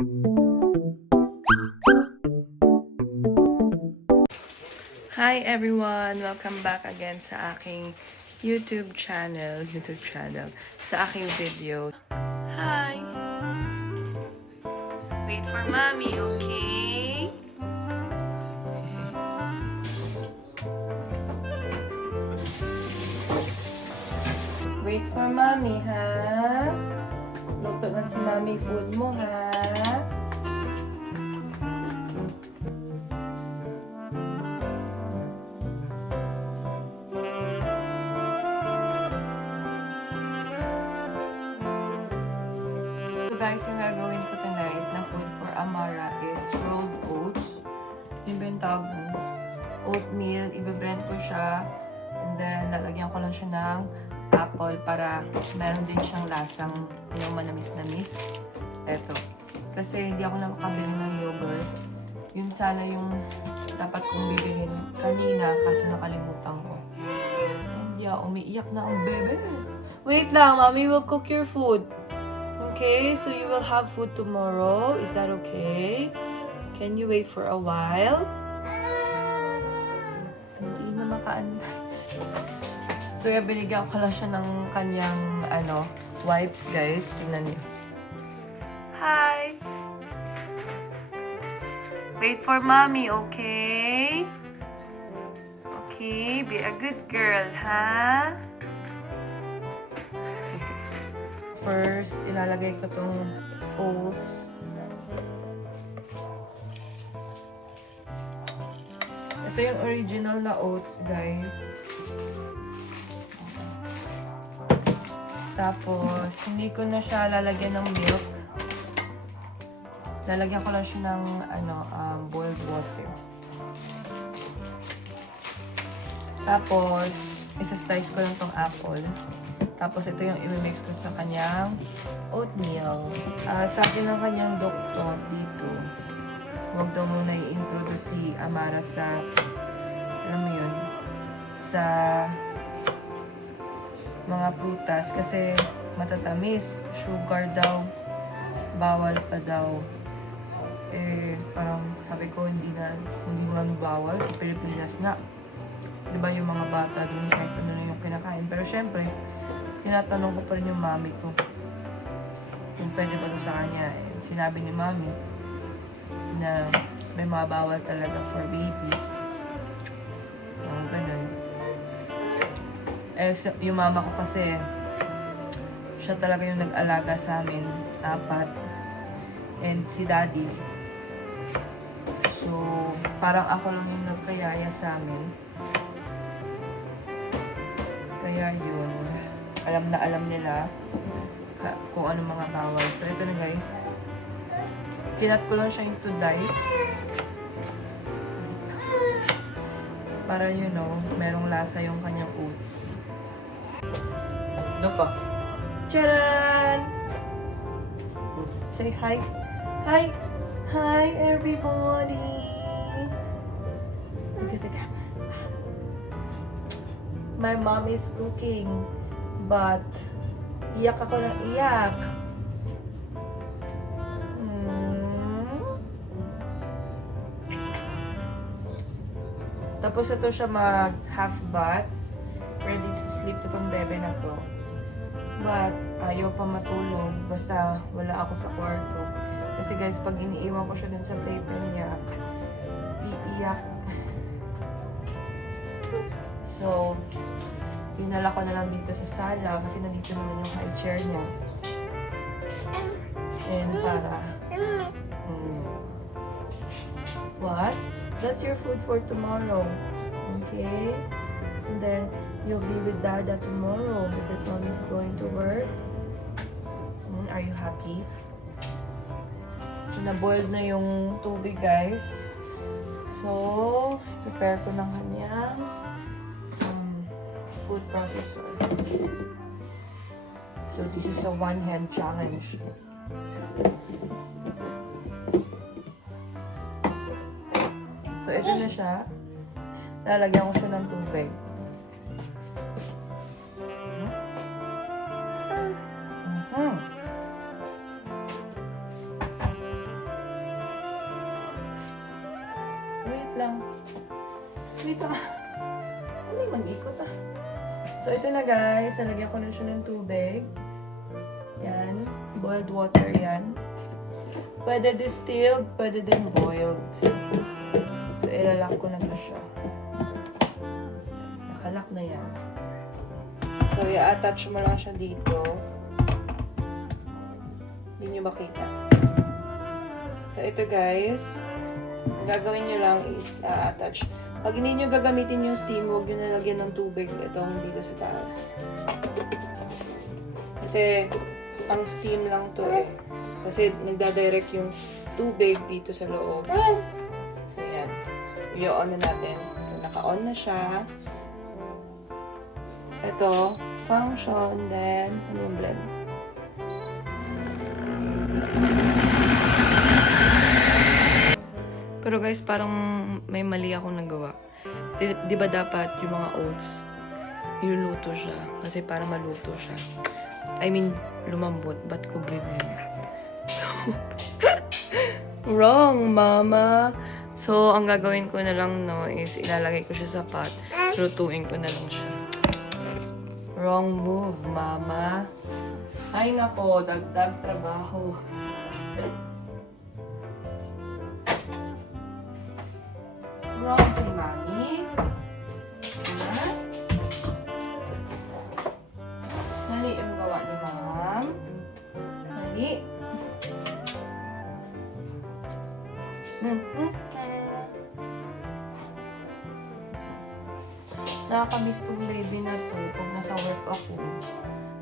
Hi everyone! Welcome back again sa aking YouTube channel, sa aking video. Hi! Wait for mommy, okay? Wait for mommy, ha? Luto na si mommy food mo, ha? So guys, yung gagawin ko tonight na food for Amara is rolled oats. Yun ba yung tawag mo? Oatmeal, i-blend ko siya. And then, lalagyan ko lang siya ng apple para meron din siyang lasang yung manamis-namis. Eto. Kasi hindi ako na makabili ng yogurt. Yun sana yung dapat kong bibilin kanina kasi nakalimutan ko. And yeah, umiiyak na ang bebe. Wait lang, mommy will cook your food. Okay, so you will have food tomorrow. Is that okay? Can you wait for a while? Hindi na makaantay. So, binigyan ko lang siya ng kanyang, wipes, guys. Tingnan niyo. Hi! Wait for mommy, okay? Okay, be a good girl, ha? First, ilalagay ko tong oats. Ito yung original na oats, guys. Tapos, hindi ko na siya lalagyan ng milk. Lalagyan ko lang siya ng boiled water. Tapos, isa-slice ko lang tong apple. Tapos, ito yung i-mix ko sa kanyang oatmeal. Sabi ng kanyang doktor dito, huwag daw muna i-introduce si Amara sa, alam mo yun, sa mga prutas kasi matatamis, sugar daw, bawal pa daw. Parang sabi ko hindi naman bawal sa Pilipinas nga. Diba yung mga bata dun kahit ano na yung kinakain. Pero syempre, tinatanong ko pa rin yung mami ko kung pwede ba ito sa kanya. Sinabi ni mami na may mga bawal talaga for babies. Ganun. Yung mama ko kasi, siya talaga yung nag-alaga sa amin, 4. And si daddy. So, parang ako lang yung nagkayaya sa amin. Kaya yun, alam na alam nila kung ano mga bawal. So, ito na guys. Kinat ko lang siya into dice. Para merong lasa yung kanyang oats. Doon ko. Tcharan! Say hi. Hi! Hi, everybody! Look at the camera. My mom is cooking, but iyak ako ng iyak. Tapos ito siya mag half bath. Ready to sleep to tong bebe na to. But ayaw pa matulog basta wala ako sa kwarto. Kasi guys, pag iniiwan ko siya dun sa playpen niya, iiyak. So, dinala ko na lang dito sa sala kasi nandito naman yung high chair niya. And para... What? That's your food for tomorrow. Okay? And then, you'll be with Dada tomorrow because Mommy's going to work. Are you happy? So, na-boiled na yung tubig, guys. So, prepare ko ng kanyang food processor. So, this is a one-hand challenge. So, ito na siya. Lalagyan ko siya ng tubig. lang. Dito ka. Hindi mag-ikot ah. So, ito na guys. Nalagyan ko na siya ng tubig. Yan. Boiled water yan. Pwede distilled, pwede din boiled. So, ilalak ko na to siya. Nakalak na yan. So, i-attach mo lang siya dito. Hindi nyo makita. So, ito guys. Ang gagawin nyo lang is attach. Pag hindi nyo gagamitin yung steam, huwag nyo nalagyan ng tubig itong dito sa taas. Kasi, pang steam lang to eh. Kasi nagdadirect yung tubig dito sa loob. So, yan. I-on na natin. So, naka-on na siya. Ito, function, then, ano yung blend? Pero guys, parang may mali akong nagawa. Di ba dapat yung mga oats, iluluto siya? Kasi para maluto siya. I mean, lumambot. Ba't ko blinin? So, wrong, mama! So, ang gagawin ko na lang, no, is ilalagay ko siya sa pot. Lutuin ko na lang siya. Wrong move, mama. Ay, nako, dagdag trabaho. Wrong si mami. Diba? Mali yung gawa ni ma'am. Mali. Nakakamiss kong baby na to pag nasa work ako.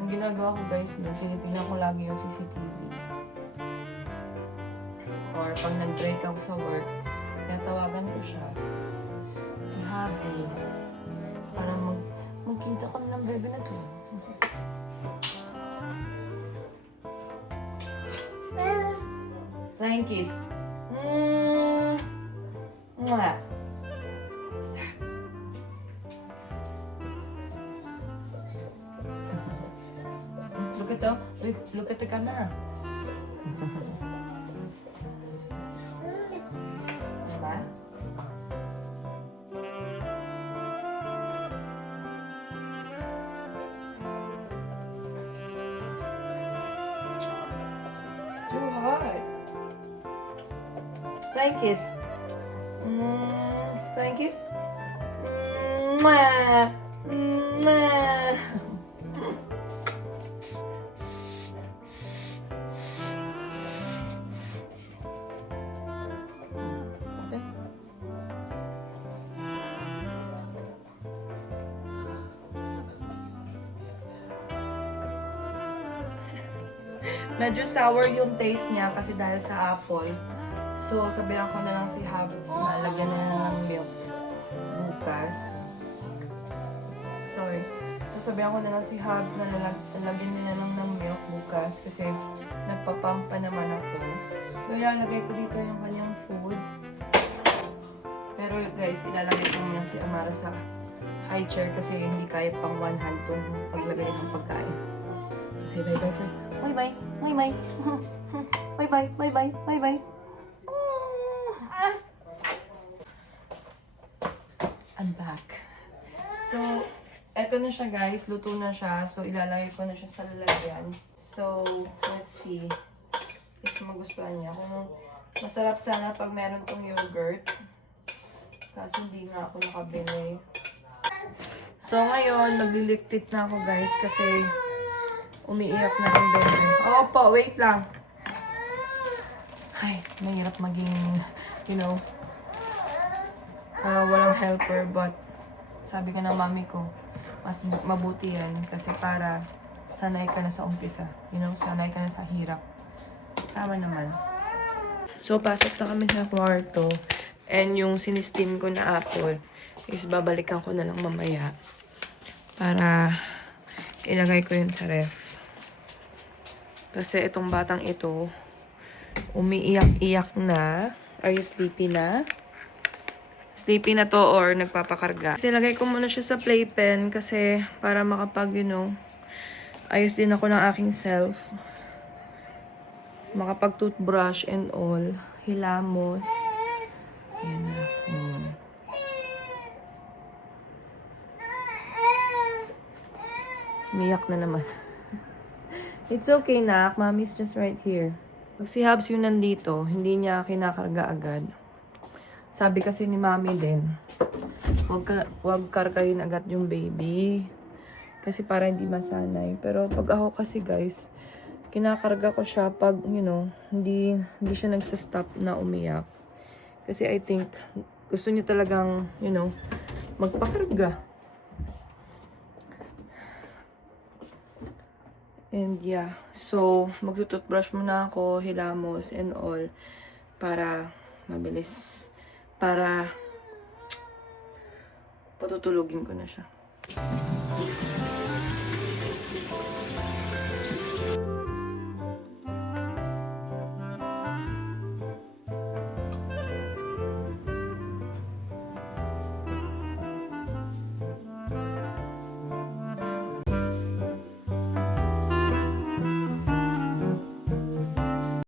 Ang ginagawa ko guys, tinitingnan ko lagi yung CCTV. Or pag nag-break ako sa work, tawagan ko siya. Si Habi. Para magkita ko ng baby na to. Flying kiss. Mwah. Look at the camera. Diba? It's too hard. Flying kiss. Flying kiss. Mwah. Mwah. Medyo sour yung taste niya kasi dahil sa apple. So, sabihan ko na lang si Habs na lagyan na ng milk bukas. Sorry. So, sabihan ko na lang si Habs na lagyan niya na lang ng milk bukas kasi nagpapampa naman ako. So, ilalagay ko dito yung kanyang food. Pero guys, ilalagay ko muna si Amara sa high chair kasi hindi kaya pang one hand itong paglagay ng pagkain. Say bye-bye first. Bye-bye. Bye-bye. Bye-bye. Bye-bye. Bye-bye. I'm back. So, eto na siya guys. Luto na siya. So, ilalagay ko na siya sa lalagyan. So, let's see. If magustuhan niya. Kung masarap sana pag meron tong yogurt. Kasi hindi nga ako nakabili. So, ngayon, magliliktit na ako guys kasi umiiyak na ang baby. Opo, wait lang. Ay, mahirap maging, you know, walang helper. But, sabi ka ng mami ko, mas mabuti yan. Kasi para sanay ka na sa umpisa. You know, sanay ka na sa hirap. Tama naman. So, pasok na kami sa kwarto. And yung sinistim ko na apple is babalikan ko na lang mamaya. Para ilagay ko yun sa ref. Kasi itong batang ito, umiiyak-iyak na. Are you sleepy na? Sleepy na to or nagpapakarga. Kasi lagay ko muna siya sa playpen kasi para makapag, you know, ayos din ako ng aking self. Makapag toothbrush and all. Hilamos. Ayan na. Umiyak na naman. It's okay, nak. Mommy's just right here. Pag si Habs yung nandito, hindi niya kinakarga agad. Sabi kasi ni Mommy din, wag kargayin agad yung baby. Kasi para hindi masanay. Pero pag ako kasi guys, kinakarga ko siya pag, hindi siya nagsastop na umiyak. Kasi I think, gusto niya talagang, magpakarga. And yeah, so magtututbrush muna ako, hilamos and all para mabilis, para patutulugin ko na siya.